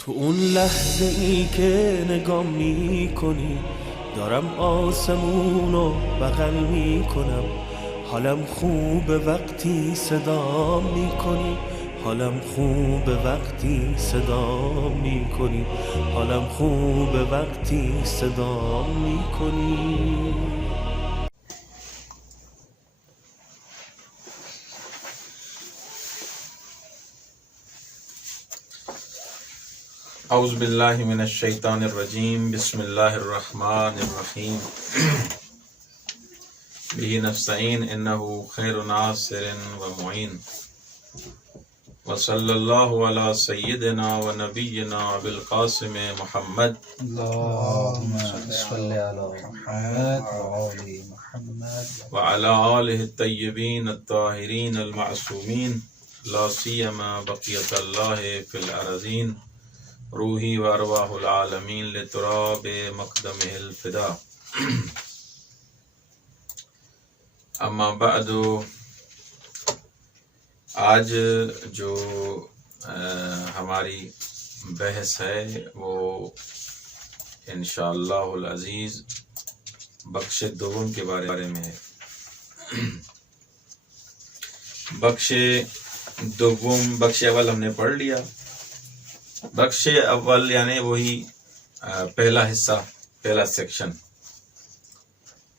تو اون لحظه ای که نگام میکنی دارم آسمونو بغل میکنم. حالم خوبه وقتی صدا میکنی، حالم خوبه وقتی صدا میکنی، حالم خوبه وقتی صدا میکنی. اعوذ باللہ من الشیطان الرجیم بسم اللہ الرحمن الرحیم بہ نستعین انہ خیر ناصر و معین وصلی اللہ علی سیدنا و نبینا بالقاسم محمد اللهم صل على محمد وآل محمد وعلى آلہ الطیبین الطاہرین المعصومین لا سیما بقیت اللہ فی الارضین روحی و ارواح العالمین لتراب مقدمہ الفدا. اما بعد، آج جو ہماری بحث ہے وہ انشاءاللہ العزیز بخش دوم کے بارے میں ہے. بخش دوم، بخش اول ہم نے پڑھ لیا. بخش اول یعنی وہی پہلا حصہ، پہلا سیکشن.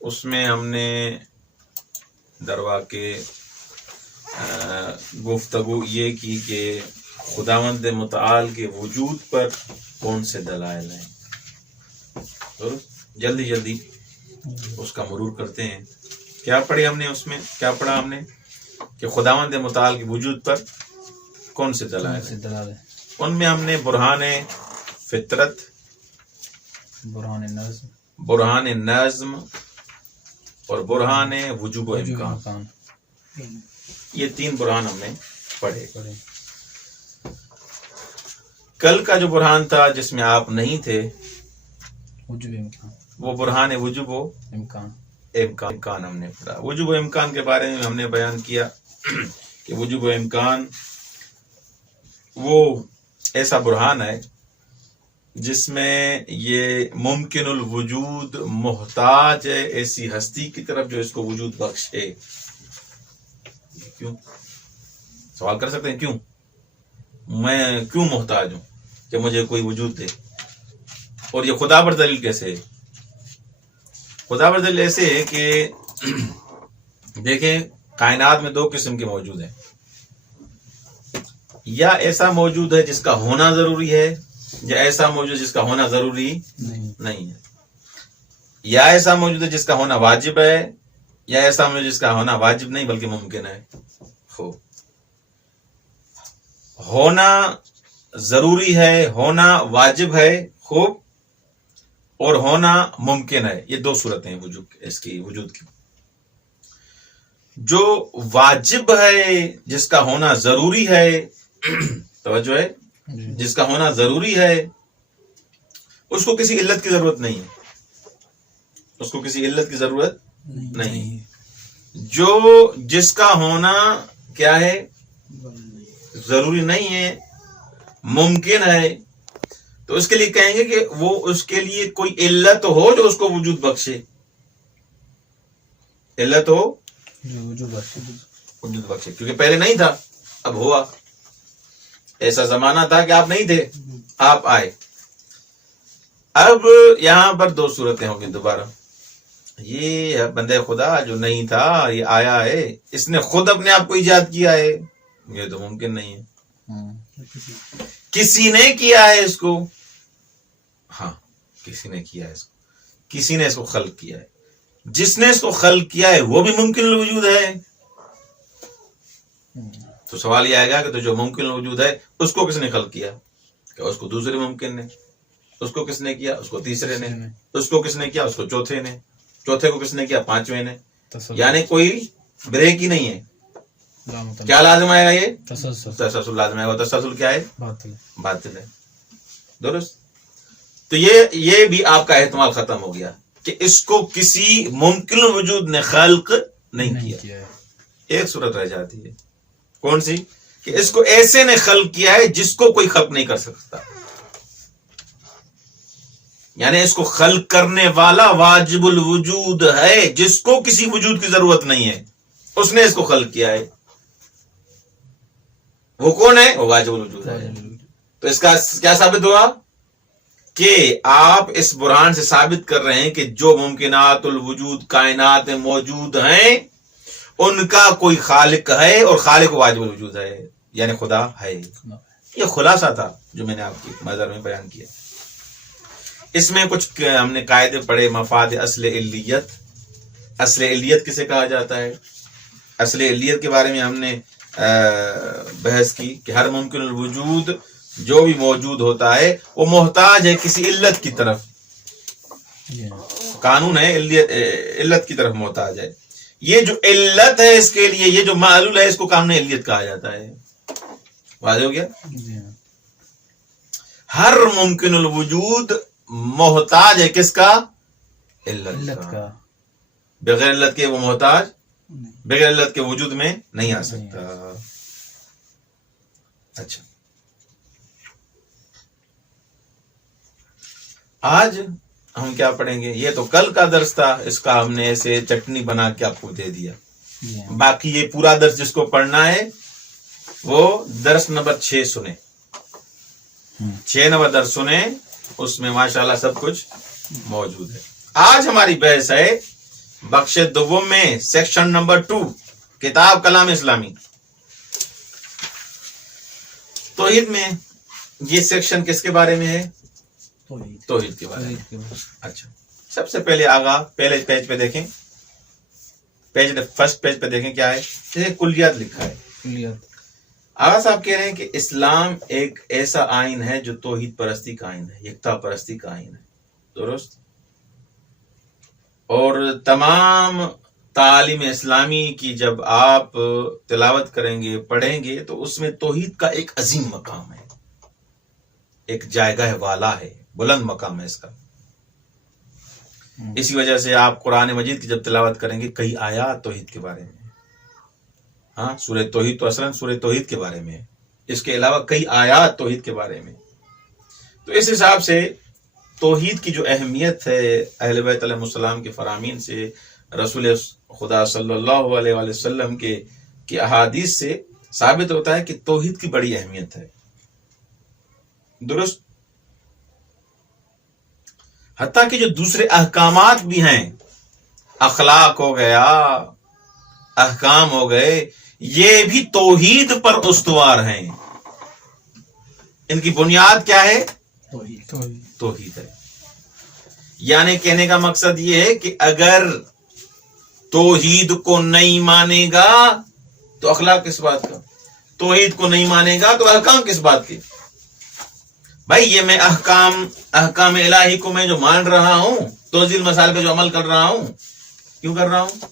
اس میں ہم نے درواقع گفتگو یہ کی کہ خداوند متعال کے وجود پر کون سے دلائل ہیں. جلدی جلدی اس کا مرور کرتے ہیں. کیا پڑھی ہم نے؟ اس میں کیا پڑھا ہم نے کہ خداوند متعال کے وجود پر کون سے دلائل ہیں. ان میں ہم نے برہان فطرت، برہان نظم اور برہان وجوب و امکان، یہ تین برہان ہم نے پڑھے. کل کا جو برہان تھا جس میں آپ نہیں تھے وہ برہان وجوب و امکان ہم نے پڑھا. وجوب و امکان کے بارے میں ہم نے بیان کیا کہ وجوب و امکان وہ ایسا برہان ہے جس میں یہ ممکن الوجود محتاج ہے ایسی ہستی کی طرف جو اس کو وجود بخشے. کیوں؟ سوال کر سکتے ہیں کیوں میں کیوں محتاج ہوں کہ مجھے کوئی وجود دے. اور یہ خدا پر دلیل کیسے ہے؟ خدا پر دلیل ایسے ہے کہ دیکھیں کائنات میں دو قسم کے موجود ہیں. یا ایسا موجود ہے جس کا ہونا ضروری ہے، یا ایسا موجود جس کا ہونا ضروری نہیں ہے. یا ایسا موجود ہے جس کا ہونا واجب ہے، یا ایسا موجود جس کا ہونا واجب نہیں بلکہ ممکن ہے. ہونا ضروری ہے، ہونا واجب ہے، خوب، اور ہونا ممکن ہے. یہ دو صورتیں ہیں اس کی وجود کی. جو واجب ہے، جس کا ہونا ضروری ہے، توجہ ہے، جس کا ہونا ضروری ہے، اس کو کسی علت کی ضرورت نہیں ہے. اس کو کسی علت کی ضرورت نہیں. جو جس کا ہونا کیا ہے، ضروری نہیں ہے، ممکن ہے، تو اس کے لیے کہیں گے کہ وہ اس کے لیے کوئی علت ہو جو اس کو وجود بخشے. علت ہو وجود بخشے، کیونکہ پہلے نہیں تھا، اب ہوا. ایسا زمانہ تھا کہ آپ نہیں تھے، آپ آئے. اب یہاں پر دو صورتیں ہوں گی دوبارہ. یہ بندے خدا جو نہیں تھا یہ آیا ہے، اس نے خود اپنے آپ کو ایجاد کیا ہے، یہ تو ممکن نہیں ہے. کسی نے کیا ہے اس کو، ہاں کسی نے کیا ہے اس کو، کسی نے اس کو خلق کیا ہے. جس نے اس کو خلق کیا ہے وہ بھی ممکن الوجود ہے. تو سوال یہ آئے گا کہ تو جو ممکن الوجود ہے اس کو کس نے خلق کیا؟ کہ اس کو دوسرے ممکن نے. اس کو کس نے کیا؟ اس کو تیسرے نے. اس کو کس نے کیا؟ اس کو چوتھے نے. چوتھے کو کس نے کیا؟ پانچویں نے. یعنی کوئی بریک ہی نہیں ہے. کیا لازم آئے گا؟ یہ تسلسل لازم آئے گا. تسلسل کیا ہے؟ باطل ہے. درست. تو یہ بھی آپ کا احتمال ختم ہو گیا کہ اس کو کسی ممکن وجود نے خلق نہیں کیا. ایک صورت رہ جاتی ہے، کون سی؟ کہ اس کو ایسے نے خلق کیا ہے جس کو کوئی خلق نہیں کر سکتا. یعنی اس کو خلق کرنے والا واجب الوجود ہے، جس کو کسی وجود کی ضرورت نہیں ہے، اس نے اس کو خلق کیا ہے. وہ کون ہے؟ وہ واجب الوجود ہے. تو اس کا کیا ثابت ہوا کہ آپ اس برہان سے ثابت کر رہے ہیں کہ جو ممکنات الوجود کائنات میں موجود ہیں ان کا کوئی خالق ہے، اور خالق واجب الوجود ہے، یعنی خدا ہے. یہ خلاصہ تھا جو میں نے آپ کی نظر میں بیان کیا. اس میں کچھ ہم نے قاعدے پڑھے. مفاد اصل علیت. اصل علیت کسے کہا جاتا ہے؟ اصل علیت کے بارے میں ہم نے بحث کی کہ ہر ممکن الوجود جو بھی موجود ہوتا ہے وہ محتاج ہے کسی علت کی طرف. قانون ہے علت کی طرف محتاج ہے. یہ جو علت ہے اس کے لیے، یہ جو معلول ہے، اس کو قانون علت کہا جاتا ہے. واضح ہو گیا؟ ہر ممکن الوجود محتاج ہے کس کا؟ علت کا. بغیر علت کے وہ محتاج، بغیر علت کے وجود میں نہیں آ سکتا. اچھا، آج ہم کیا پڑھیں گے؟ یہ تو کل کا درس تھا، اس کا ہم نے ایسے چٹنی بنا کے آپ کو دے دیا. باقی یہ پورا درس جس کو پڑھنا ہے وہ درس نمبر 6 سنیں. 6 نمبر درس سنیں، اس میں ماشاءاللہ سب کچھ موجود ہے. آج ہماری بحث ہے بخش دوم میں سیکشن نمبر 2، کتاب کلام اسلامی. توحید میں یہ سیکشن کس کے بارے میں ہے؟ توحید کے بارے میں. اچھا، سب سے پہلے پہلے پیج پہ دیکھیں، فرسٹ پیج پہ دیکھیں کیا ہے. جیسے کلیات لکھا ہے. آغا صاحب کہہ رہے ہیں کہ اسلام ایک ایسا آئین ہے جو توحید پرستی کا آئین ہے، یکتا پرستی کا آئین ہے. درست. اور تمام تعلیم اسلامی کی جب آپ تلاوت کریں گے، پڑھیں گے، تو اس میں توحید کا ایک عظیم مقام ہے، ایک جائگہ والا ہے، بلند مقام ہے اس کا. اسی وجہ سے آپ قرآن مجید کی جب تلاوت کریں گے، کئی آیات توحید کے بارے میں. ہاں، سورہ توحید تو اصلاً سورہ توحید کے بارے میں ہے، اس کے علاوہ کئی آیات توحید کے بارے میں. تو اس حساب سے توحید کی جو اہمیت ہے اہل بیت علیہ السلام کے فرامین سے، رسول خدا صلی اللہ علیہ وآلہ وسلم کے احادیث سے ثابت ہوتا ہے کہ توحید کی بڑی اہمیت ہے. درست. حتیٰ کہ جو دوسرے احکامات بھی ہیں، اخلاق ہو گیا، احکام ہو گئے، یہ بھی توحید پر استوار ہیں. ان کی بنیاد کیا ہے؟ توحید ہے. یعنی کہنے کا مقصد یہ ہے کہ اگر توحید کو نہیں مانے گا تو اخلاق کس بات کا؟ توحید کو نہیں مانے گا تو احکام کس بات کے؟ بھائی یہ میں احکام الہی کو میں جو مان رہا ہوں، توزیل مسائل پہ جو عمل کر رہا ہوں، کیوں کر رہا ہوں؟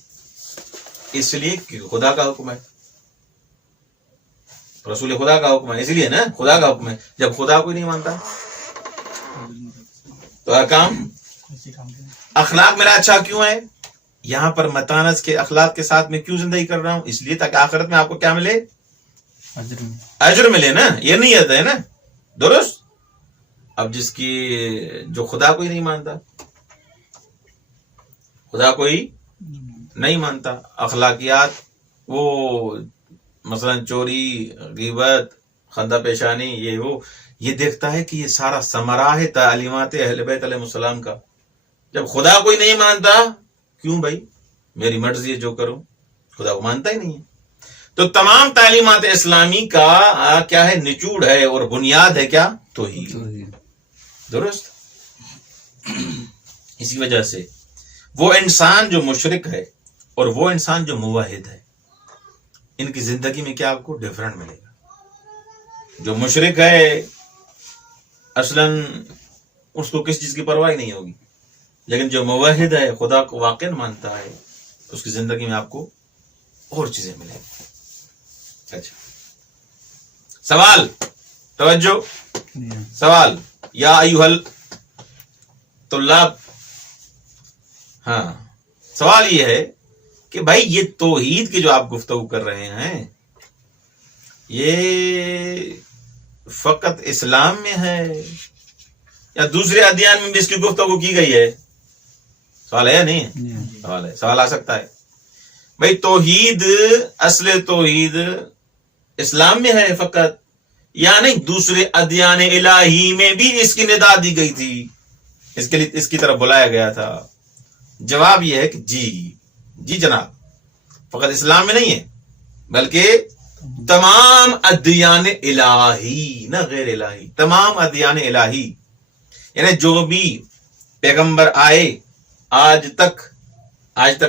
اس لیے کہ خدا کا حکم ہے، رسول خدا کا حکم ہے، اس لیے نا خدا کا حکم ہے. جب خدا کو نہیں مانتا تو احکام اخلاق میرا اچھا کیوں ہے؟ یہاں پر متانت کے اخلاق کے ساتھ میں کیوں زندگی کر رہا ہوں؟ اس لیے تاکہ آخرت میں آپ کو کیا ملے؟ اجر ملے نا. یہ نیت ہے نا. درست. اب جس کی جو خدا کو ہی نہیں مانتا، خدا کو ہی نہیں مانتا، اخلاقیات وہ مثلا چوری، غیبت، خندہ پیشانی، یہ دیکھتا ہے کہ یہ سارا ثمرہ ہے تعلیمات اہل بیت علیہ السلام کا. جب خدا کوئی نہیں مانتا، کیوں بھائی؟ میری مرضی ہے جو کروں. خدا کو مانتا ہی نہیں ہے. تو تمام تعلیمات اسلامی کا کیا ہے؟ نچوڑ ہے اور بنیاد ہے کیا؟ توحید. درست. اسی وجہ سے وہ انسان جو مشرک ہے اور وہ انسان جو موحد ہے، ان کی زندگی میں کیا آپ کو ڈیفرنٹ ملے گا. جو مشرک ہے اصلاً اس کو کس چیز کی پرواہ نہیں ہوگی، لیکن جو موحد ہے، خدا کو واقعا مانتا ہے، اس کی زندگی میں آپ کو اور چیزیں ملیں گی. اچھا، سوال، توجہ، سوال. یا ایھا الطلاب، ہاں، سوال یہ ہے کہ بھائی یہ توحید کی جو آپ گفتگو کر رہے ہیں، یہ فقط اسلام میں ہے یا دوسرے ادیان میں بھی اس کی گفتگو کی گئی ہے؟ سوال ہے یا نہیں ہے؟ سوال ہے، سوال آ سکتا ہے بھائی توحید، اصل توحید اسلام میں ہے فقط یا نہیں دوسرے ادیان الہی میں بھی اس کی ندا دی گئی تھی، اس کے لیے اس کی طرف بلایا گیا تھا؟ جواب یہ ہے کہ جی جناب، فقط اسلام میں نہیں ہے بلکہ تمام ادیان الہی، نہ غیر الہی، تمام ادیان الہی، یعنی جو بھی پیغمبر آئے آج تک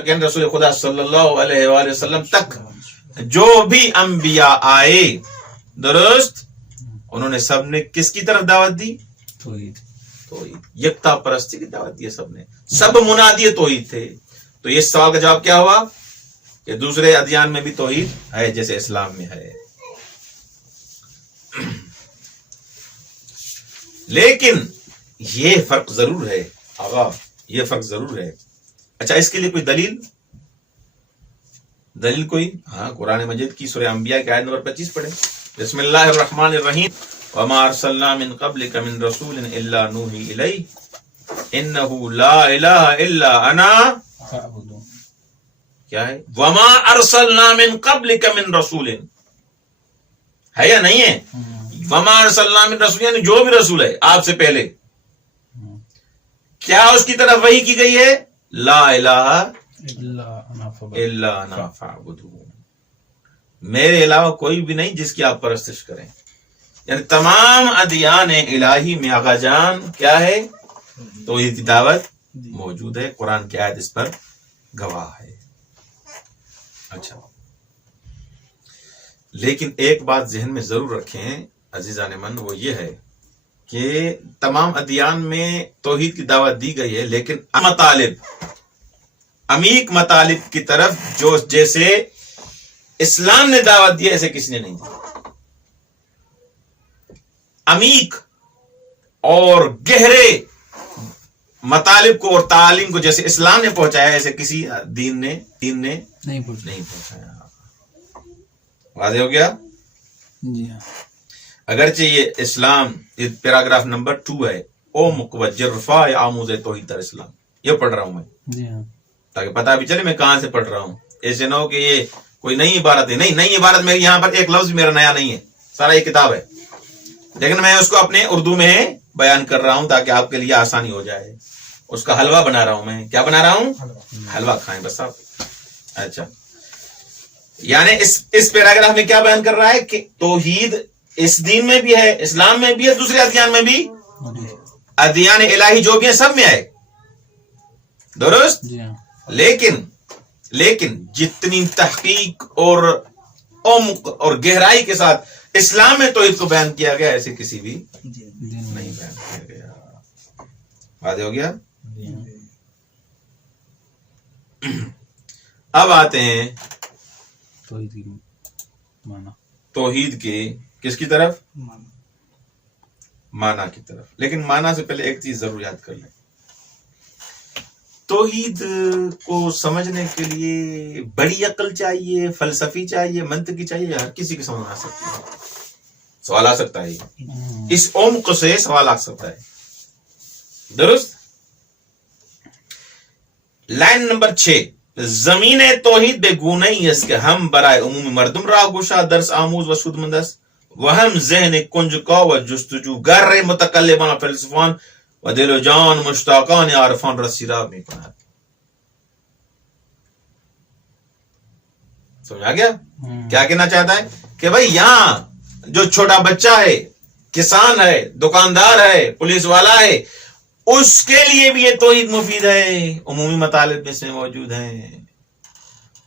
یعنی رسول خدا صلی اللہ علیہ وآلہ وسلم تک جو بھی انبیاء آئے، درست، انہوں نے سب نے کس کی طرف دعوت دی؟ توحید، یکتا پرستی کی دعوت دی، سب نے، سب منادی توحید تھے۔ تو یہ سوال کا جواب کیا ہوا کہ دوسرے ادیان میں بھی توحید ہے جیسے اسلام میں ہے، لیکن یہ فرق ضرور ہے آغا، یہ فرق ضرور ہے۔ اچھا، اس کے لیے کوئی دلیل کوئی؟ ہاں، قرآن مجید کی سورہ انبیاء کی آیت نمبر 25 پڑھیں۔ بسم اللہ الرحمن الرحیم، وما ارسلنا من قبلک من رسول الا نوحی الیہ انہ لا الہ الا انا فاعبدون۔ کیا ہے؟ وما ارسلنا من قبلک من رسول، ہے یا نہیں ہے؟ وما ارسلنا من رسول یعنی جو بھی رسول ہے آپ سے پہلے، کیا اس کی طرف وحی کی گئی ہے؟ لا الہ الا انا فاعبدون، میرے علاوہ کوئی بھی نہیں جس کی آپ پرستش کریں۔ یعنی تمام ادیان الہی میں آقا جان کیا ہے؟ توحید کی دعوت موجود ہے، قرآن کی آیت اس پر گواہ ہے۔ اچھا، لیکن ایک بات ذہن میں ضرور رکھیں عزیزان من، وہ یہ ہے کہ تمام ادیان میں توحید کی دعوت دی گئی ہے، لیکن عمیق مطالب کی طرف جو جیسے اسلام نے دعوت دی ایسے کسی نے نہیں دی۔ عمیق اور گہرے مطالب کو اور تعلیم کو جیسے اسلام نے پہنچایا ایسے کسی دین نے نہیں پہنچایا۔ واضح ہو گیا؟ جی ہاں۔ اگرچہ یہ اسلام، یہ پیراگراف نمبر 2 ہے، او مقوجر رفاع آموز توحید در اسلام، یہ پڑھ رہا ہوں میں، جی ہاں، تاکہ پتہ بھی چلے میں کہاں سے پڑھ رہا ہوں۔ ایسے نہ ہو کہ یہ کوئی نئی عبارت ہے، نہیں، نئی عبارت میری یہاں پر ایک لفظ میرا نیا نہیں ہے، سارا یہ کتاب ہے، لیکن میں اس کو اپنے اردو میں بیان کر رہا ہوں تاکہ آپ کے لیے آسانی ہو جائے۔ اس کا حلوہ بنا رہا ہوں میں، کیا بنا رہا ہوں؟ حلوہ کھائیں بس آپ۔ اچھا، یعنی اس پیراگراف میں کیا بیان کر رہا ہے کہ توحید اس دین میں بھی ہے، اسلام میں بھی ہے، دوسرے ادیان میں بھی، ادیان الہی جو بھی ہیں سب میں آئے، درست؟ جی ہاں، لیکن جتنی تحقیق اور عمق اور گہرائی کے ساتھ اسلام میں توحید کو بیان کیا گیا ایسے کسی بھی نہیں بیان کیا گیا۔ واضح ہو گیا؟ اب آتے ہیں توحید کے کس کی طرف؟ معنی کی طرف۔ لیکن معنی سے پہلے ایک چیز ضرور یاد کر لیں، توحید کو سمجھنے کے لیے بڑی عقل چاہیے، فلسفی چاہیے، منطقی چاہیے، ہر کسی کی سمجھ آ سکتی ہے، سوال آ سکتا ہے، اس عمق سے سوال آ سکتا ہے، درست؟ لائن نمبر 6، زمین توحید بے گونہی اس کے ہم برائے عمومی مردم را گوشا درس آموز و سود مندس وہم ذہن کنج کا و جستجو گر متکلمان و فلسفان و دل و جان مشتاقان عارفان رسیراب میں کنات۔ سمجھا گیا کیا کہنا چاہتا ہے؟ کہ بھئی یہاں جو چھوٹا بچہ ہے، کسان ہے، دکاندار ہے، پولیس والا ہے، اس کے لیے بھی یہ توحید مفید ہے، عمومی مطالب میں سے موجود ہیں،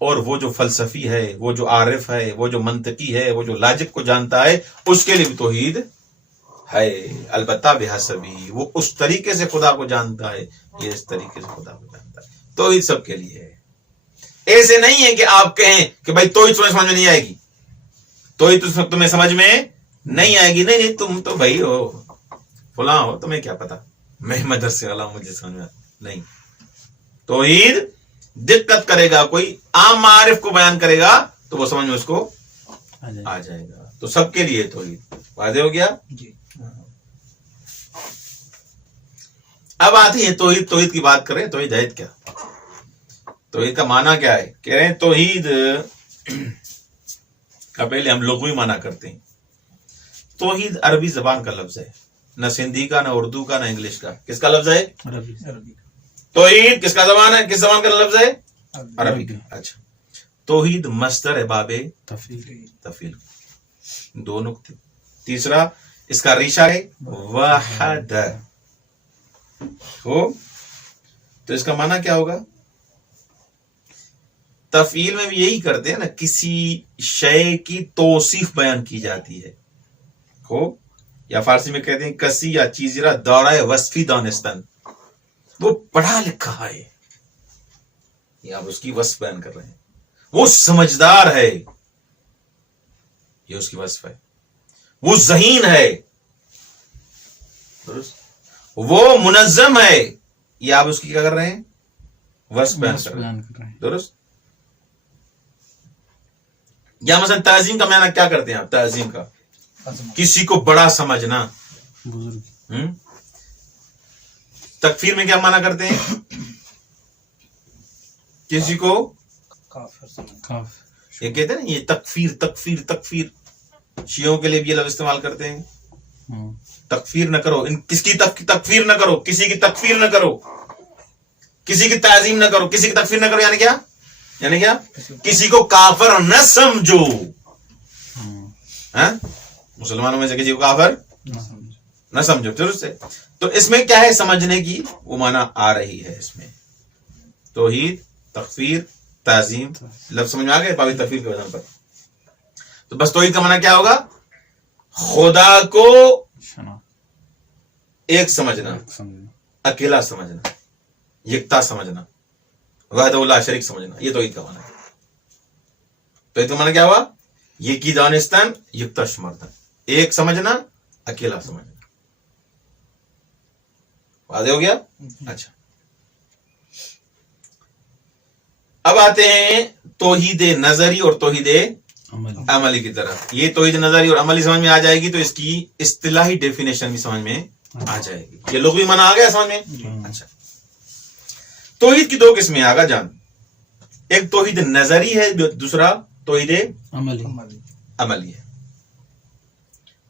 اور وہ جو فلسفی ہے، وہ جو عارف ہے، وہ جو منطقی ہے، وہ جو لاجک کو جانتا ہے، اس کے لیے بھی توحید ہے، البتہ بحسبی، وہ اس طریقے سے خدا کو جانتا ہے، یہ اس طریقے سے خدا کو جانتا ہے۔ توحید سب کے لیے ہے، ایسے نہیں ہے کہ آپ کہیں کہ بھائی توحید تمہیں سمجھ میں نہیں آئے گی، توحید تمہیں سمجھ میں نہیں آئے گی، نہیں تم تو بھائی ہو، فلاں ہو، تمہیں کیا پتا، میں مدرسے والا ہوں، مجھے سمجھ میں نہیں۔ توحید دقت کرے گا، کوئی عام عارف کو بیان کرے گا تو وہ سمجھ میں اس کو آ جائے گا، تو سب کے لیے توحید۔ واضح ہو گیا؟ جی۔ اب آتی ہے توحید. توحید کی بات کریں. توحید ہے کیا؟ توحید کا معنی کیا ہے؟ کہہ رہے ہیں توحید کا پہلے ہم لغوی معنی کرتے ہیں. توحید عربی زبان کا لفظ ہے، نہ سندھی کا، نہ اردو کا، نہ انگلش کا. کس کا لفظ ہے؟ عربی. توحید کس کا زبان ہے؟ کس زبان کا لفظ ہے؟ عربی عربی. کا. اچھا، توحید مصدر ہے باب تفعیل. تفعیل. دو نقطے. تیسرا اس کا ریشہ ہے وحد ہو. تو اس کا معنی کیا ہوگا؟ تفعیل میں بھی یہی کرتے ہیں نا، کسی شے کی توصیف بیان کی جاتی ہے ہو، یا فارسی میں کہتے ہیں کسی یا چیز را دورہ وصفی دانستن. وہ پڑھا لکھا ہے، یا آپ اس کی وصف بیان کر رہے ہیں. وہ سمجھدار ہے، یہ اس کی وصف ہے. وہ ذہین ہے، درست. وہ منظم ہے، یہ آپ اس کی کیا کر رہے ہیں؟ وصف بیان کر رہے ہیں، درست. یا مثلا تعظیم کا معنی کیا کرتے ہیں آپ؟ تعظیم کا کسی کو بڑا سمجھنا. بزرگ. تکفیر میں کیا معنی کرتے ہیں؟ کسی کو کافر. یہ کہتے ہیں نا، یہ تکفیر تکفیر تکفیر. شیعوں کے لیے بھی یہ لفظ استعمال کرتے ہیں. تکفیر نہ کرو، کس کی تکفیر نہ کرو، کسی کی تکفیر نہ کرو، کسی کی تعظیم نہ کرو، کسی کی تکفیر نہ کرو. یعنی کیا؟ یعنی کیا؟ کسی کو کافر نہ سمجھو. مسلمانوں میں سے کسی کو کافر نہ سمجھو. درست ہے. تو اس میں کیا ہے؟ سمجھنے کی وہ معنی آ رہی ہے اس میں. توحید، تکفیر، تعظیم، لفظ سمجھ میں آ گئے باب تفعیل کے وزن پر. تو بس توحید کا معنی کیا ہوگا؟ خدا کو ایک سمجھنا، اکیلا سمجھنا، یکتا سمجھنا، وحدہ لا شریک سمجھنا. یہ توحید کا معنی ہے. توحید کا معنی کیا ہوا؟ یکی دانستن، یکتا شمردن. ایک سمجھنا، اکیلا سمجھنا. واضح ہو گیا؟ اچھا، اب آتے ہیں توحید نظری اور توحید عملی کی طرف. یہ توحید نظری اور عملی سمجھ میں آ جائے گی تو اس کی اصطلاحی ڈیفینیشن بھی سمجھ میں آ جائے گی. یہ لغوی معنی آ گیا سمجھ میں؟ اچھا، توحید کی دو قسمیں آگا جان. ایک توحید نظری ہے، دوسرا توحید عملی ہے.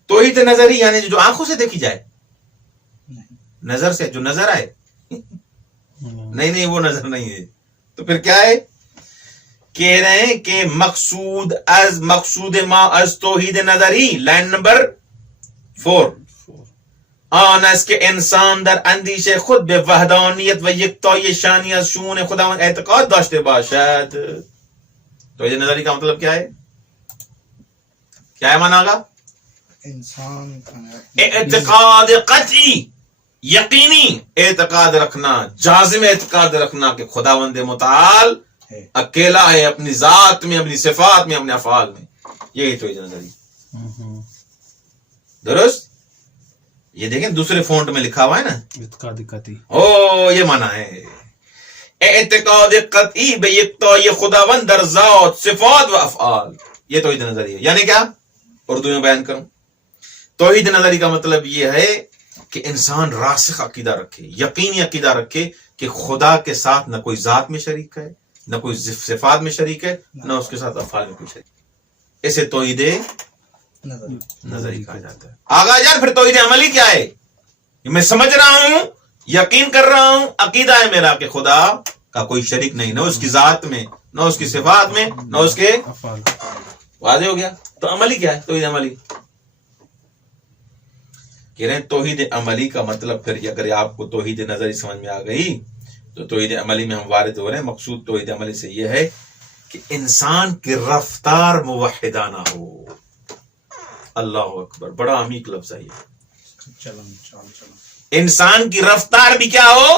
توحید نظری یعنی جو آنکھوں سے دیکھی جائے، نظر سے جو نظر آئے. نہیں وہ نظر نہیں ہے. تو پھر کیا ہے؟ کہہ رہے ہیں کہ مقصود ما از توحید نظری، لائن نمبر 4، آن است که انسان در اندیش خود به وحدانیت و یکتای شانی از شؤون خداوند اعتقاد داشته باشد. توحید نظری کا مطلب کیا ہے؟ کیا ہے معنی آگا؟ انسان اعتقاد قطعی، یقینی اعتقاد رکھنا، جازم اعتقاد رکھنا کہ خداوند متعال اکیلا ہے اپنی ذات میں، اپنی صفات میں، اپنے افعال میں. یہی توحید نظری. درست. یہ دیکھیں دوسرے فونٹ میں لکھا ہوا ہے نا، اعتقاد قطعی. یہ معنی ہے اعتقاد قطعی بے یکتای خداوند در ذات، صفات و افعال. یہ توحید نظری ہے. یعنی کیا؟ اردو میں بیان کروں. توحید نظری کا مطلب یہ ہے کہ انسان راسخ عقیدہ رکھے، یقینی عقیدہ رکھے کہ خدا کے ساتھ نہ کوئی ذات میں شریک ہے، نہ کوئی صفات میں شریک ہے، نہ اس کے ساتھ افعال میں کوئی شریک ہے. اسے توحید نظری کہا جاتا ہے. آگا جان پھر توحید عملی کیا ہے؟ میں سمجھ رہا ہوں، یقین کر رہا ہوں، عقیدہ ہے میرا کہ خدا کا کوئی شریک نہیں، نہ اس کی ذات میں، نہ اس کی صفات میں، نہ اس کے افعال. واضح ہو گیا؟ تو عملی کیا ہے؟ توحید عملی کہہ رہے ہیں. توحید عملی کا مطلب پھر اگر آپ کو توحید نظری سمجھ میں آ گئی تو توحید عملی میں ہم وارد ہو رہے ہیں. مقصود توحید عملی سے یہ ہے کہ انسان کی رفتار موحدانہ ہو. اللہ اکبر، بڑا عمیق لفظ ہے یہ. انسان کی رفتار بھی کیا ہو؟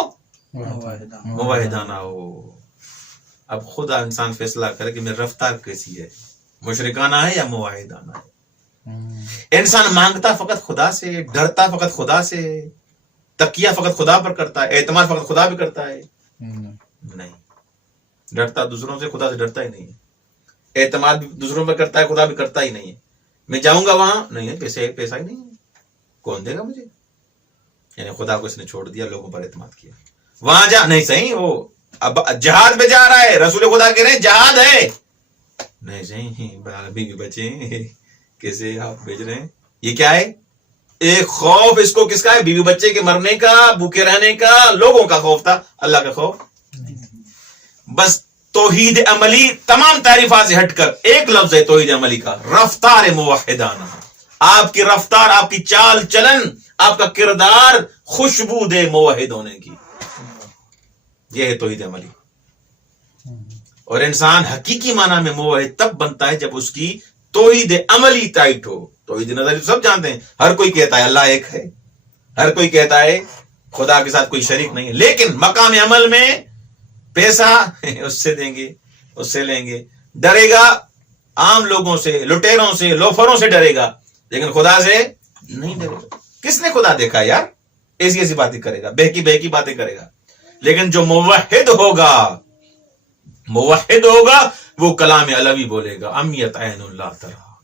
موحدانہ ہو. اب خود انسان فیصلہ کرے کہ میری رفتار کیسی ہے، مشرکانہ ہے یا موحدانہ ہے. انسان مانگتا فقط خدا سے، ڈرتا فقط خدا سے، تقیہ فقط خدا پر کرتا ہے، اعتماد فقط خدا بھی کرتا ہے؟ نہیں. ڈرتا دوسروں سے، خدا سے ڈرتا ہی نہیں ہے. اعتماد بھی دوسروں پر کرتا ہے، خدا بھی کرتا ہی نہیں ہے. میں جاؤں گا وہاں، نہیں ہے، پیسہ ہی نہیں ہے، کون دے گا مجھے؟ یعنی خدا کو اس نے چھوڑ دیا، لوگوں پر اعتماد کیا. وہاں جا نہیں صحیح، وہ اب جہاد پہ جا رہا ہے، رسول خدا کہہ رہے ہیں جہاد ہے، نہیں صحیح بیوی بچے کیسے آپ بھیج رہے ہیں؟ یہ کیا ہے؟ ایک خوف اس کو کس کا ہے؟ بیوی بچے کے مرنے کا، بھوکے رہنے کا، لوگوں کا خوف تھا، اللہ کا خوف. بس توحید عملی تمام تعریفات سے ہٹ کر ایک لفظ ہے توحید عملی کا، رفتار موحدانہ. آپ کی رفتار، آپ کی چال چلن، آپ کا کردار خوشبو دے موحد ہونے کی، یہ ہے توحید عملی. اور انسان حقیقی معنی میں موحد تب بنتا ہے جب اس کی توحید عملی ٹائٹ ہو. توحید نظری سب جانتے ہیں، ہر کوئی کہتا ہے اللہ ایک ہے، ہر کوئی کہتا ہے خدا کے ساتھ کوئی شریک نہیں ہے، لیکن مقام عمل میں پیسہ اس سے دیں گے، اس سے لیں گے، ڈرے گا عام لوگوں سے، لٹیروں سے، لوفروں سے ڈرے گا، لیکن خدا سے نہیں ڈرے گا. کس نے خدا دیکھا یار؟ ایسی ایسی باتیں کرے گا، بہکی باتیں کرے گا. لیکن جو موحد ہوگا وہ کلام علوی بولے گا، امیت عین اللہ تراک.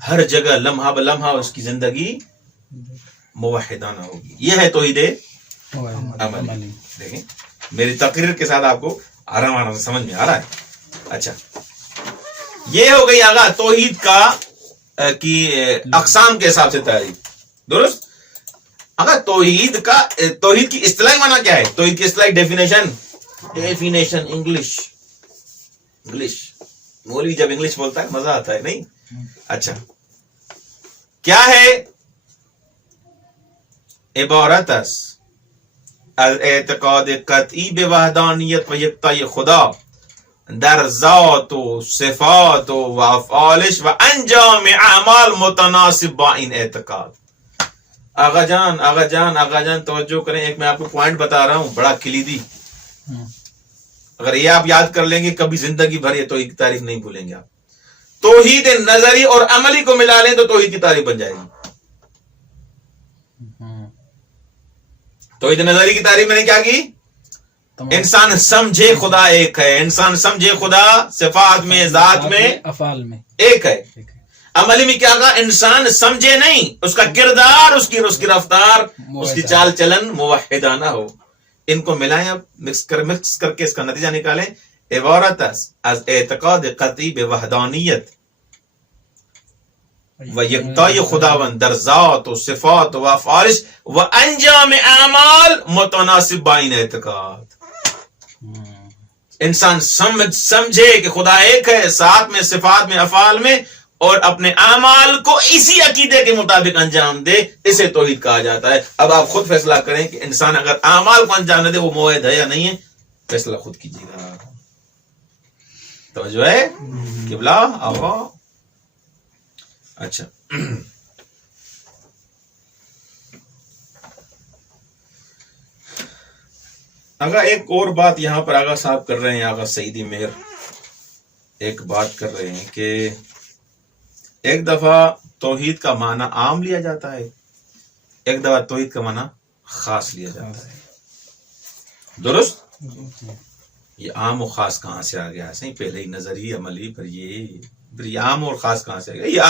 ہر جگہ لمحہ بلمحہ اس کی زندگی موحدانہ ہوگی. یہ ہے توحید عملی. دیکھیں میری تقریر کے ساتھ آپ کو آرام سے سمجھ میں آ رہا ہے. اچھا، یہ ہو گئی آگا توحید کا کی اقسام کے حساب سے تعریف. درست. اگر توحید کی اصطلاحی معنی کیا ہے؟ توحید کی اصطلاحی ڈیفینیشن انگلش مولوی جب انگلش بولتا ہے مزہ آتا ہے نہیں؟ اچھا، کیا ہے؟ عبارت از اعتقاد قطعی بوحدانیت و یکتای خدا در ذات و صفات و افعالش و انجام اعمال متناسب با این اعتقاد. آغا جان توجہ کریں، ایک میں آپ کو پوائنٹ بتا رہا ہوں بڑا کلیدی. اگر یہ آپ یاد کر لیں گے کبھی زندگی بھر یہ توحید کی تعریف نہیں بھولیں گے آپ. توحید نظری اور عملی کو ملا لیں تو توحید کی تعریف بن جائے گی. توحید نظری کی تعریف میں نے کیا کی؟ انسان سمجھے خدا ایک ہے، انسان سمجھے خدا صفات میں، ذات میں، افعال میں ایک ہے. عملی میں کیا کہا؟ انسان سمجھے نہیں، اس کا کردار، اس کی رفتار، اس کی چال چلن موحدانہ ہو. ان کو ملائیں، اب مکس کر کے اس کا نتیجہ نکالیں. عبارت از اعتقاد قطعی بوحدانیت و یکتای خداوند در ذات و صفات و افعالش و انجام اعمال متناسب با این اعتقاد. انسان سمجھے کہ خدا ایک ہے، ساتھ میں، صفات میں، افعال میں، اور اپنے اعمال کو اسی عقیدے کے مطابق انجام دے، اسے توحید کہا جاتا ہے. اب آپ خود فیصلہ کریں کہ انسان اگر اعمال کو انجام نہ دے وہ موحد ہے یا نہیں ہے، فیصلہ خود کیجیے گا. توجہ ہے قبلہ آوا. اچھا، آگا ایک اور بات یہاں پر آغا صاحب کر رہے ہیں، آغا سعیدی مہر ایک بات کر رہے ہیں کہ ایک دفعہ توحید کا معنی عام لیا جاتا ہے، ایک دفعہ توحید کا معنی خاص لیا جاتا ہے. درست. یہ عام و خاص کہاں سے آ گیا؟ صحیح، پہلے ہی نظری عملی، پھر یہ عام اور خاص کہاں سے آ گیا؟ یہ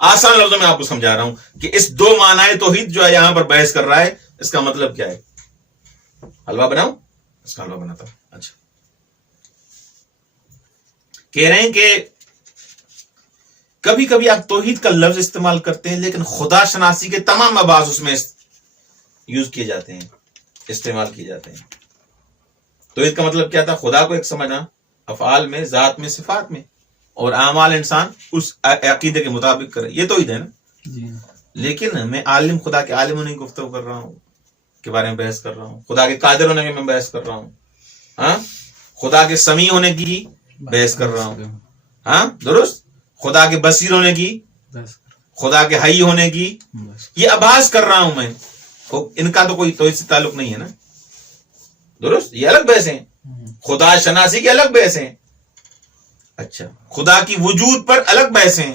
آسان لفظوں میں آپ کو سمجھا رہا ہوں کہ اس دو معنی توحید جو ہے یہاں پر بحث کر رہا ہے، اس کا مطلب کیا ہے. حلوہ بناؤں؟ اس کا حلوہ بناتا ہوں. اچھا، کہہ رہے ہیں کہ کبھی کبھی آپ توحید کا لفظ استعمال کرتے ہیں لیکن خدا شناسی کے تمام مباحث اس میں یوز کیے جاتے ہیں، استعمال کیے جاتے ہیں. توحید کا مطلب کیا تھا؟ خدا کو ایک سمجھنا، افعال میں، ذات میں، صفات میں، اور اعمال انسان اس عقیدے کے مطابق کرے. یہ توحید ہے نا جی. لیکن میں عالم، خدا کے عالم ہونے کی گفتگو کر رہا ہوں، کے بارے میں بحث کر رہا ہوں، خدا کے قادر ہونے کی میں بحث کر رہا ہوں، ہاں، خدا کے سمیع ہونے کی بحث کر رہا ہوں، ہاں درست، خدا کے بصیر ہونے کی، خدا کے حی ہونے کی، یہ ابحاث کر رہا ہوں میں. ان کا تو کوئی توحید سے تعلق نہیں ہے نا. درست، یہ الگ بحث ہیں، خدا شناسی کے الگ بحث ہیں. اچھا، خدا کی وجود پر الگ بحث ہیں،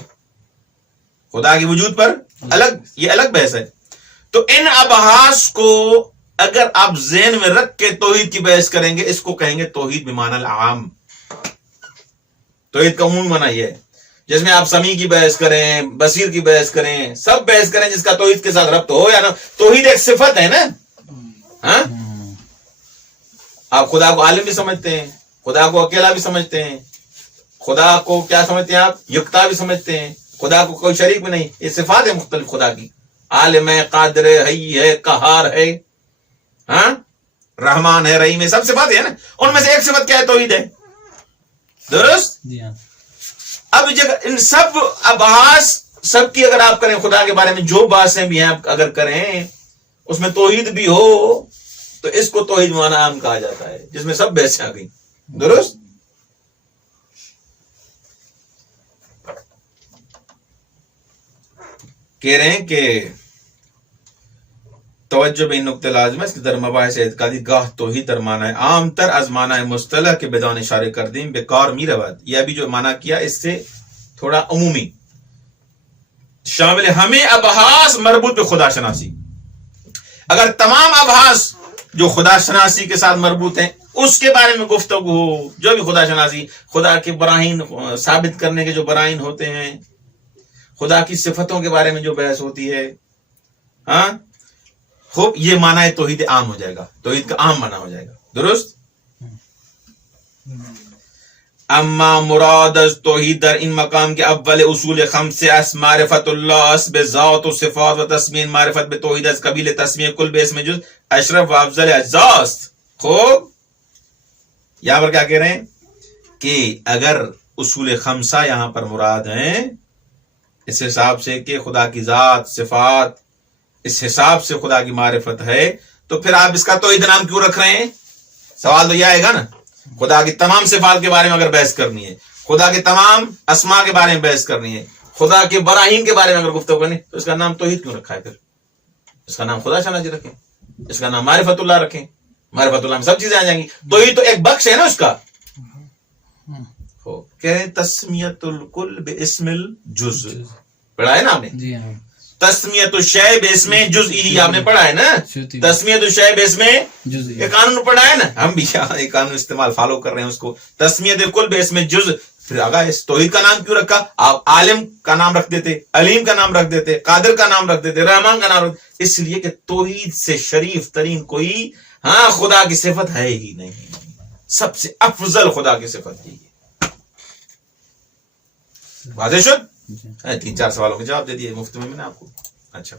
خدا کی وجود پر الگ، یہ الگ بحث ہے. تو ان ابحاث کو اگر آپ ذہن میں رکھ کے توحید کی بحث کریں گے، اس کو کہیں گے توحید بمعنی العام. توحید کا عمومی معنی یہ ہے. جس میں آپ سمیع کی بحث کریں، بصیر کی بحث کریں، سب بحث کریں جس کا توحید کے ساتھ ربط ہو یا نہ. توحید ایک صفت ہے نا. ہاں آپ خدا کو عالم بھی سمجھتے ہیں، خدا کو اکیلا بھی سمجھتے ہیں، خدا کو کیا سمجھتے ہیں آپ؟ یکتا بھی سمجھتے ہیں، خدا کو کوئی شریک بھی نہیں. یہ صفات ہے مختلف خدا کی. عالم ہے، قادر ہے، حی ہے، قہار ہے، ہاں رحمان ہے، رحیم ہے، سب صفات ہے نا. ان میں سے ایک صفت کیا ہے؟ توحید ہے. درست. جی ہاں. اب ان سب ابحاث سب کی اگر آپ کریں، خدا کے بارے میں جو باتیں بھی ہیں آپ اگر کریں، اس میں توحید بھی ہو تو اس کو توحید معنی عام کہا جاتا ہے، جس میں سب بحثیں آ گئی. درست. کہہ رہے ہیں کہ توجہ بین نقطہ لازم ہے اس کی در مباحث اعتقادی گاہ توحید در معنی ہے عام تر از معنی مصطلح کے بدان اشارے کر دیں بیکار می رود. یہ ابھی جو معنی کیا اس سے تھوڑا عمومی شامل ہمیں ابحاث مربوط به خدا شناسی. اگر تمام ابحاث جو خدا شناسی کے ساتھ مربوط ہیں اس کے بارے میں گفتگو ہو، جو بھی خدا شناسی، خدا کے براہین ثابت کرنے کے جو براہین ہوتے ہیں، خدا کی صفتوں کے بارے میں جو بحث ہوتی ہے، ہاں خوب یہ معنی توحید عام ہو جائے گا، توحید کا عام معنی ہو جائے گا. درست. اما مراد از توحید در این مقام کے اول اصول خمسه اس معرفت اللہ اس به ذات و صفات و تسمیه معرفت به توحید از قبیل تسمیه کل به اسم جز اشرف و افضل اجزاء است. خوب یہاں پر کیا کہہ رہے ہیں کہ اگر اصول خمسہ یہاں پر مراد ہیں اس حساب سے کہ خدا کی ذات، صفات، اس حساب سے خدا کی معرفت ہے، تو پھر آپ اس کا توحید نام کیوں رکھ رہے ہیں؟ سوال تو یہ آئے گا نا. خدا کی تمام صفات کے بارے میں اگر بحث کرنی ہے، خدا کے تمام اسماء کے بارے میں بحث کرنی ہے، خدا کے براہین کے بارے میں اگر گفتگو کرنی، تو اس کا نام توحید کیوں رکھا ہے؟ پھر اس کا نام خدا شناسی رکھیں، اس کا نام معرفت اللہ رکھیں. معرفت اللہ میں سب چیزیں آ جائیں گی. توحید تو ایک بخش ہے نا اس کا. کہہ رہے ہیں تسمیت الکل باسم الجز. پڑھا ہے نا آپ نے؟ جی ہاں. تسمیت الشیء باسم جزئی آپ نے پڑھا ہے نا. تسمیت الشیء باسم جزئی یہ قانون پڑھا ہے نا. ہم بھی یہ قانون استعمال فالو کر رہے ہیں اس کو. تسمیت الکل باسم جز. پھر آگا اس توحید کا نام کیوں رکھا؟ آپ عالم کا نام رکھ دیتے، علیم کا نام رکھ دیتے، قادر کا نام رکھ دیتے، رحمان کا نام رکھ دیتے. اس لیے کہ توحید سے شریف ترین کوئی خدا کی صفت ہے ہی نہیں. سب سے افضل خدا کی صفت یہی ہے. واضح شد؟ 3-4 سوالوں کے جواب دے دیے مفت میں نے آپ کو. اچھا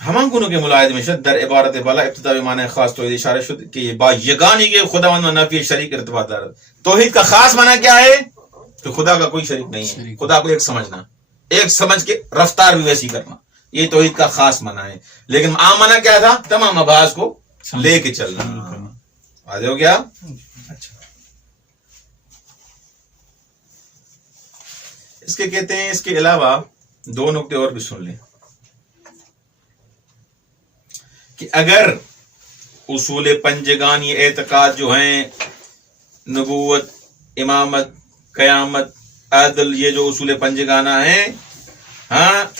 ہمان گنوں کے ملاحظے میں شد در عبارت بالا ابتدا معنی خاص توحید اشارہ شد کہ یہ با یگانی کے خداوند و نفی شریک ارتباط دار. توحید کا خاص معنی کیا ہے؟ کہ خدا کا کوئی شریک نہیں ہے، خدا کو ایک سمجھنا، ایک سمجھ کے رفتار بھی ویسی کرنا، یہ توحید کا خاص معنی ہے. لیکن عام معنی کیا تھا؟ تمام ابحاث کو لے کے چلنا. واضح ہو گیا؟ اس کے کہتے ہیں اس کے علاوہ 2 نقطے اور بھی سن لیں کہ اگر اصول پنجگان یہ اعتقاد جو ہیں نبوت، امامت، قیامت، عدل، یہ جو اصول پنجگانہ ہیں،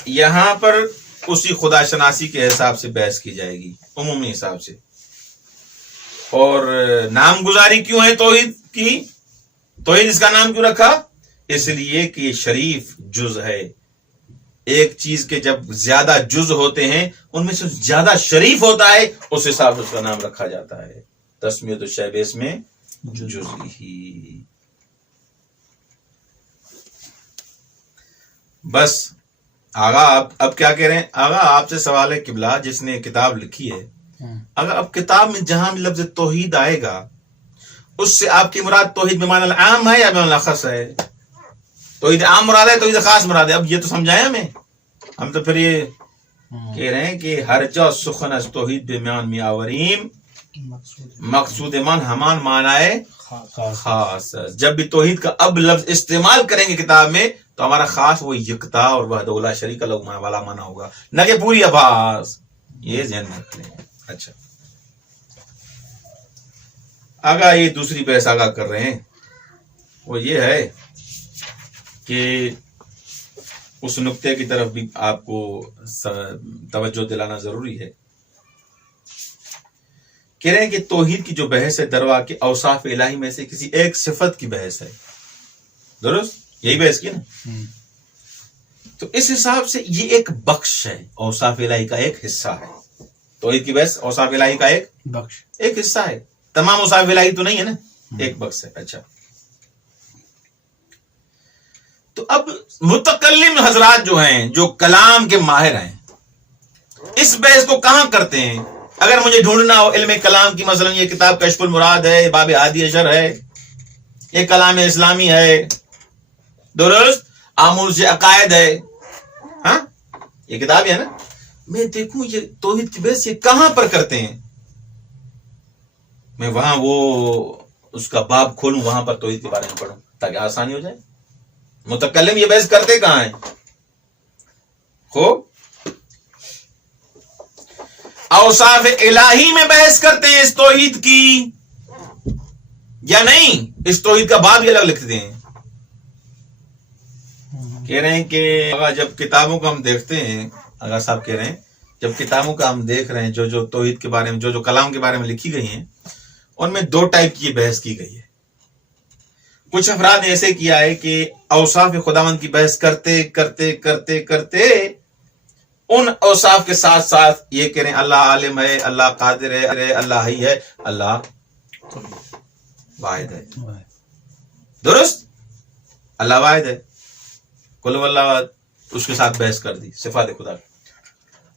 یہاں پر اسی خدا شناسی کے حساب سے بحث کی جائے گی، عمومی حساب سے. اور نام گزاری کیوں ہے توحید کی؟ توحید اس کا نام کیوں رکھا؟ اس لیے کہ یہ شریف جز ہے. ایک چیز کے جب زیادہ جز ہوتے ہیں ان میں سے زیادہ شریف ہوتا ہے، اس حساب سے اس کا نام رکھا جاتا ہے. تسمیت الشیء باسم جزئی. بس آگا اب کیا کہہ رہے ہیں؟ آگا آپ سے سوال ہے قبلہ جس نے کتاب لکھی ہے، اگر اب کتاب میں جہاں بھی لفظ توحید آئے گا اس سے آپ کی مراد توحید بمعنی العام ہے یا بمعنی الخاص ہے؟ توحید عام مراد ہے، توحید خاص مراد ہے. اب یہ تو سمجھائیں ہم تو پھر یہ کہہ رہے ہیں کہ ہر جا سخن از توحید بمیان می آوریم مقصود من ہمان معنی خاص. جب بھی توحید کا اب لفظ استعمال کریں گے کتاب میں تو ہمارا خاص وہ یکتا اور وحدہ لا شریک لہ والا معنی ہوگا، نہ کہ پوری ابحاث. یہ ذہن میں رکھ لیں. اچھا آگا یہ دوسری بحث آگاہ کر رہے ہیں، وہ یہ ہے کہ اس نقطے کی طرف بھی آپ کو توجہ دلانا ضروری ہے کہہ رہے ہیں کہ توحید کی جو بحث ہے دروا کے اوصاف الہی میں سے کسی ایک صفت کی بحث ہے. درست یہی بحث کی نا. تو اس حساب سے یہ ایک بخش ہے، اوصاف الہی کا ایک حصہ ہے. توحید کی بحث اوصاف الہی کا ایک بخش ایک حصہ ہے. تمام اوصاف الہی تو نہیں ہے نا، ایک بخش ہے. اچھا، تو اب متکلم حضرات جو ہیں، جو کلام کے ماہر ہیں، اس بحث کو کہاں کرتے ہیں؟ اگر مجھے ڈھونڈنا ہو علم کلام کی، مثلا یہ کتاب کشف المراد ہے، باب ہادی اشر ہے، یہ کلام اسلامی ہے، درست آموز عقائد ہے، ہاں یہ کتاب ہے نا، میں دیکھوں یہ توحید کی بحث یہ کہاں پر کرتے ہیں، میں وہاں وہ اس کا باب کھولوں، وہاں پر توحید کے بارے میں پڑھوں تاکہ آسانی ہو جائے. متکلم یہ بحث کرتے کہاں ہیں؟ خوب اوصاف الہی میں بحث کرتے ہیں اس توحید کی یا نہیں؟ اس توحید کا باب ہی الگ لکھتے ہیں. کہہ رہے ہیں کہ جب کتابوں کو ہم دیکھتے ہیں، آغا صاحب کہہ رہے ہیں جب کتابوں کا ہم دیکھ رہے ہیں، جو توحید کے بارے میں، جو کلام کے بارے میں لکھی گئی ہیں، ان میں دو ٹائپ کی بحث کی گئی ہے. کچھ افراد نے ایسے کیا ہے کہ اوصاف خداوند کی بحث کرتے کرتے کرتے کرتے ان اوصاف کے ساتھ ساتھ یہ کہہ رہے ہیں اللہ عالم ہے، اللہ قادر ہے، اللہ حی ہے، اللہ واحد ہے. درست، اللہ واحد ہے، کل واللہ واحد، اس کے ساتھ بحث کر دی صفات خدا.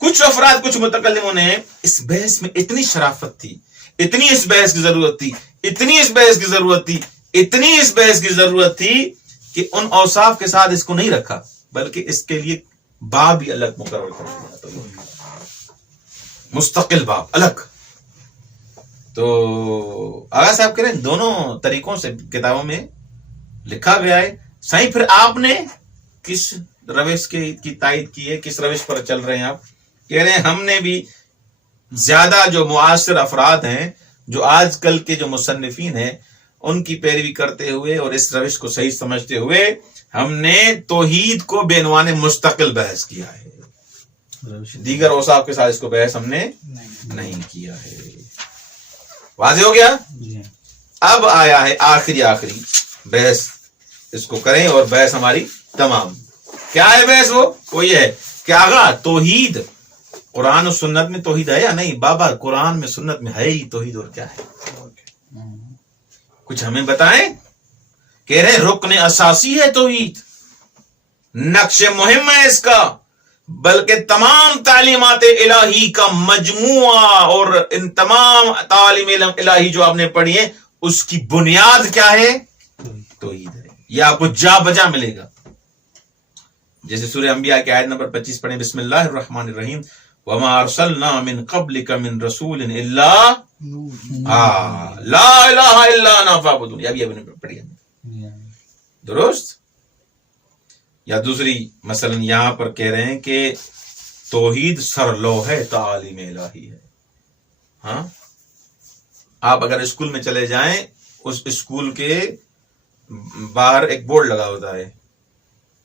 کچھ افراد، کچھ متکلموں نے اس بحث میں اتنی شرافت تھی، اتنی اس بحث کی ضرورت تھی، اتنی اس بحث کی ضرورت تھی، اتنی اس بحث کی ضرورت تھی کہ ان اوصاف کے ساتھ اس کو نہیں رکھا، بلکہ اس کے لیے باب بھی الگ مقرر کر دیا، مستقل باب الگ. تو آغا صاحب کہہ رہے ہیں دونوں طریقوں سے کتابوں میں لکھا گیا ہے. صحیح، پھر آپ نے کس روش کی تائید کی ہے، کس روش پر چل رہے ہیں آپ؟ کہہ رہے ہیں ہم نے بھی زیادہ جو معاصر افراد ہیں، جو آج کل کے جو مصنفین ہیں، ان کی پیروی کرتے ہوئے اور اس روش کو صحیح سمجھتے ہوئے ہم نے توحید کو بے عنوان مستقل بحث کیا ہے. دیگر اوصاف کے ساتھ اس کو بحث ہم نے نہیں کیا ہے. واضح ہو گیا؟ اب آیا ہے آخری بحث، اس کو کریں اور بحث ہماری تمام. کیا ہے بحث؟ وہ یہ ہے کہ آغا توحید قرآن و سنت میں توحید ہے یا نہیں؟ بابا قرآن میں سنت میں ہے ہی توحید، اور کیا ہے؟ کچھ ہمیں بتائیں. کہہ رہے رکن اساسی ہے توحید، نقش مہم ہے اس کا، بلکہ تمام تعلیمات الہی کا مجموعہ، اور ان تمام تعلیم الہی جو آپ نے پڑھی ہے اس کی بنیاد کیا ہے؟ توحید ہے. یہ آپ کو جا بجا ملے گا. جیسے سورہ انبیاء کی آیت نمبر 25 پڑھیں، بسم اللہ الرحمن الرحیم، وما ارسلنا من قبلک من رسول الا لا الہ الا انا فاعبدون. یہ ابھی نے پڑھی ہے، درست. یا دوسری مثلا یہاں پر کہہ رہے ہیں کہ توحید سرلوح تعالیم الہی ہے. ہاں، آپ اگر اسکول میں چلے جائیں، اس اسکول کے باہر ایک بورڈ لگا ہوتا ہے.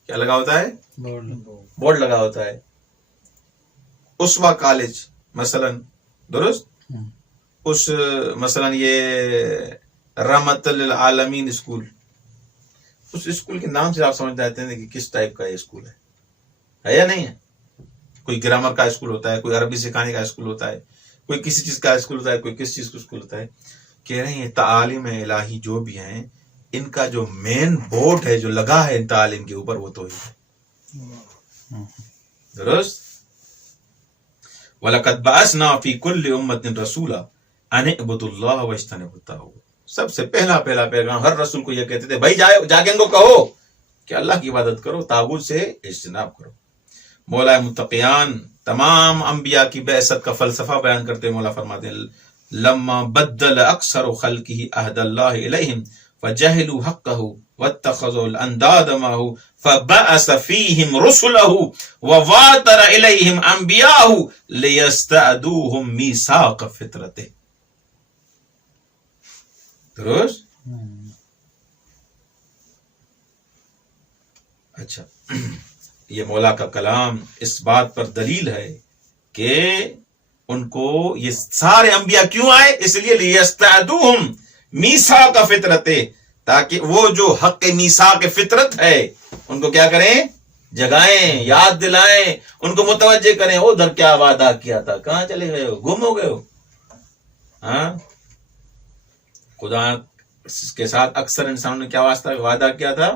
کیا لگا ہوتا ہے؟ بورڈ لگا ہوتا ہے. اسوا کالج مثلا، درست. اس مثلا یہ رحمت للعالمین اسکول، اس اسکول کے نام سے آپ سمجھ جاتے ہیں کہ کس ٹائپ کا یہ اسکول ہے یا نہیں ہے. کوئی گرامر کا اسکول ہوتا ہے، کوئی عربی سکھانے کا اسکول ہوتا ہے، کوئی کسی چیز کا اسکول ہوتا ہے، کوئی کس چیز کا اسکول ہوتا ہے. کہہ رہے ہیں تعالیم الہی جو بھی ہیں، ان کا جو مین بورڈ ہے جو لگا ہے ان تعالیم کے اوپر، وہ توحید ہے. درست. وَلَقَدْ بَعَثْنَا فِي كُلِّ أُمَّةٍ رَسُولًا أَنِ اعْبُدُوا اللَّهَ وَاجْتَنِبُوا الطَّاغُوتَ. سب سے پہلا پیغام ہر رسول کو یہ کہتے تھے، بھائی جا کے ان کو کہو کہ اللہ کی عبادت کرو، طاغوت سے اجتناب کرو. مولا متقیان تمام انبیاء کی بعثت کا فلسفہ بیان کرتے مولا فرماتے ہیں، لما بدل اکثر خلقہ عہد اللہ الیہم فجہلوا حقہ واتخذوا الانداد معہ فبعث فیہم رسلہ وواتر الیہم انبیاءہ لیستعدوہم میثاق فطرتہ. درست. اچھا، یہ مولا کا کلام اس بات پر دلیل ہے کہ ان کو یہ سارے انبیاء کیوں آئے؟ اس لیے لیستعدوہم میثاق فطرت، تاکہ وہ جو حق میثاق فطرت ہے ان کو کیا کریں؟ جگائیں، یاد دلائیں، ان کو متوجہ کریں. ادھر کیا وعدہ کیا تھا، کہاں چلے گئے ہو، گم ہو گئے ہو. ہاں خدا کے ساتھ اکثر انسانوں نے کیا وعدہ کیا تھا؟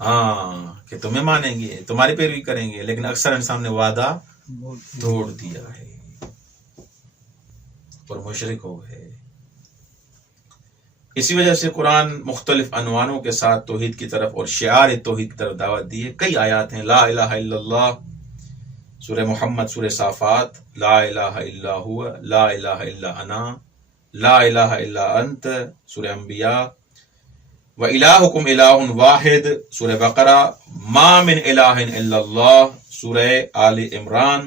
ہاں کہ تمہیں مانیں گے، تمہاری پیروی کریں گے، لیکن اکثر انسان نے وعدہ توڑ دیا ہے اور مشرک ہو گئے. اسی وجہ سے قرآن مختلف عنوانوں کے ساتھ توحید کی طرف اور شعار توحید کی طرف دعوت دی ہے. کئی آیات ہیں. لا الہ الا اللہ سورہ محمد، سورہ صافات، لا الہ الا ہوا، لا الہ الا انا، لا الہ الا انت سورہ انبیاء، وَإِلَٰهُكُمْ إِلَٰهٌ وَاحِدٌ سورہ بقرہ، مَا مِنْ إِلَٰهٍ إِلَّا اللَّهُ سورہ آل عمران،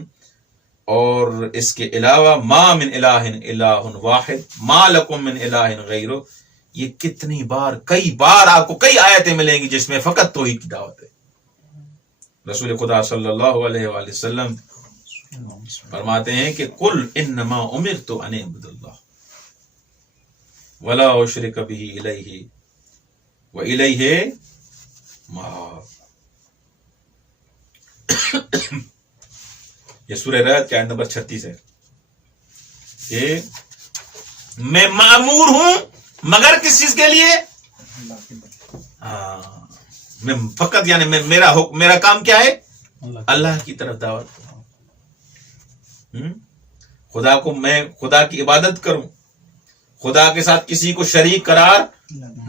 اور اس کے علاوہ مَا مِنْ إِلَٰهٍ إِلَٰهٌ وَاحِدٌ مَا لَكُمْ مِنْ إِلَٰهٍ غَيْرُهُ. یہ کتنی بار، کئی بار آپ کو کئی آیتیں ملیں گی جس میں فقط توحید کی دعوت ہے. رسول خدا صلی اللہ علیہ وآلہ وسلم فرماتے ہیں کہ قل انما امرت ان اعبد اللہ ولا اشرک به الیہ وَإِلَيْهِ مَآبِ. یہ سورہ رعد کی آیت نمبر 36 ہے کہ میں مأمور ہوں مگر کس چیز کے لیے؟ میں فقط یعنی میرا کام کیا ہے؟ اللہ کی طرف دعوت. خدا کو میں خدا کی عبادت کروں، خدا کے ساتھ کسی کو شریک قرار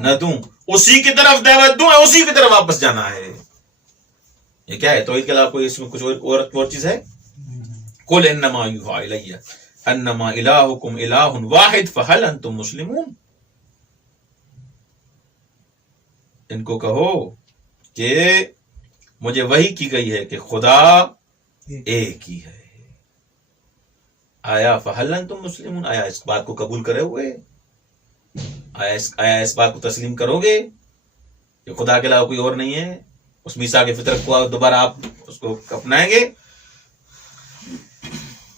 نہ دوں، اسی کی طرف دعوت دوں، اسی کی طرف واپس جانا ہے. یہ کیا ہے؟ توحید کے علاوہ کوئی اس میں کچھ اور چیز ہے؟ قل انما یوحی الی انما الہکم الہ واحد فہل انتم مسلمون. ان کو کہو کہ مجھے وحی کی گئی ہے کہ خدا ایک ہی ہے. آیا فہل انتم مسلمون، آیا اس بات کو قبول کرے ہوئے؟ آیا اس بات کو تسلیم کرو گے کہ خدا کے علاوہ کوئی اور نہیں ہے؟ اس میثاق فطرت کو دوبارہ آپ اس کو اپنائیں گے؟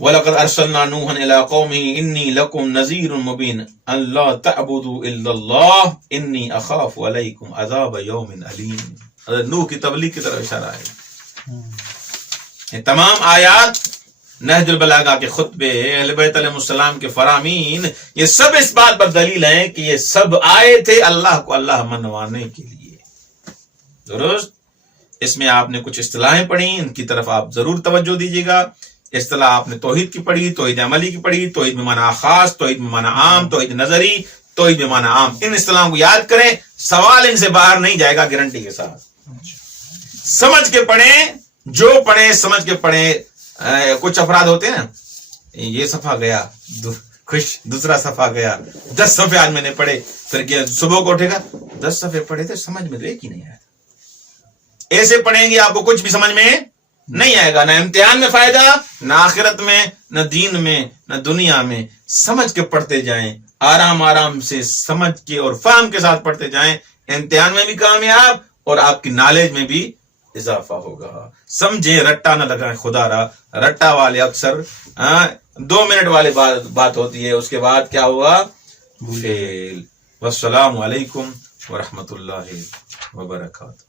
وَلَقَدْ أَرْسَلْنَا نُوحًا إِلَىٰ قَوْمِهِ إِنِّي لَكُمْ نَذِيرٌ مُّبِينٌ أَن لَّا تَعْبُدُوا إِلَّا اللَّهَ إِنِّي أَخَافُ عَلَيْكُمْ عَذَابَ يَوْمٍ أَلِيمٍ. حضرت نوح کی تبلیغ کی طرف اشارہ ہے. یہ تمام آیات نہج البلاغہ کے خطبے، اہل بیت علیہ السلام کے فرامین، یہ سب اس بات پر دلیل ہیں کہ یہ سب آئے تھے اللہ کو اللہ منوانے کے لیے. درست. اس میں آپ نے کچھ اصطلاحیں پڑھی، ان کی طرف آپ ضرور توجہ دیجیے گا. اصطلاح آپ نے توحید کی پڑھی، توحید عملی کی پڑھی، توحید میں معنی خاص، توحید میں معنی عام، توحید نظری، توحید میں معنی عام. ان اصطلاحوں کو یاد کریں، سوال ان سے باہر نہیں جائے گا گارنٹی کے ساتھ. سمجھ کے پڑھیں، جو پڑھیں سمجھ کے پڑھیں. کچھ افراد ہوتے ہیں نا، یہ صفحہ گیا خوش، دوسرا صفحہ گیا، 10 صفحے آج میں نے پڑھے، پھر صبح کو اٹھے گا 10 صفحے پڑھے تھے، سمجھ میں تو ایک ہی نہیں آیا. ایسے پڑھیں گے آپ کو کچھ بھی سمجھ میں نہیں آئے گا، نہ امتحان میں فائدہ، نہ آخرت میں، نہ دین میں، نہ دنیا میں. سمجھ کے پڑھتے جائیں، آرام آرام سے سمجھ کے اور فہم کے ساتھ پڑھتے جائیں. امتحان میں بھی کامیاب اور آپ کی نالج میں بھی اضافہ ہوگا. سمجھے، رٹا نہ لگائیں. خدا را رٹا والے اکثر 2 منٹ والے بات ہوتی ہے، اس کے بعد کیا ہوا؟ فیل. والسلام علیکم ورحمۃ اللہ وبرکاتہ.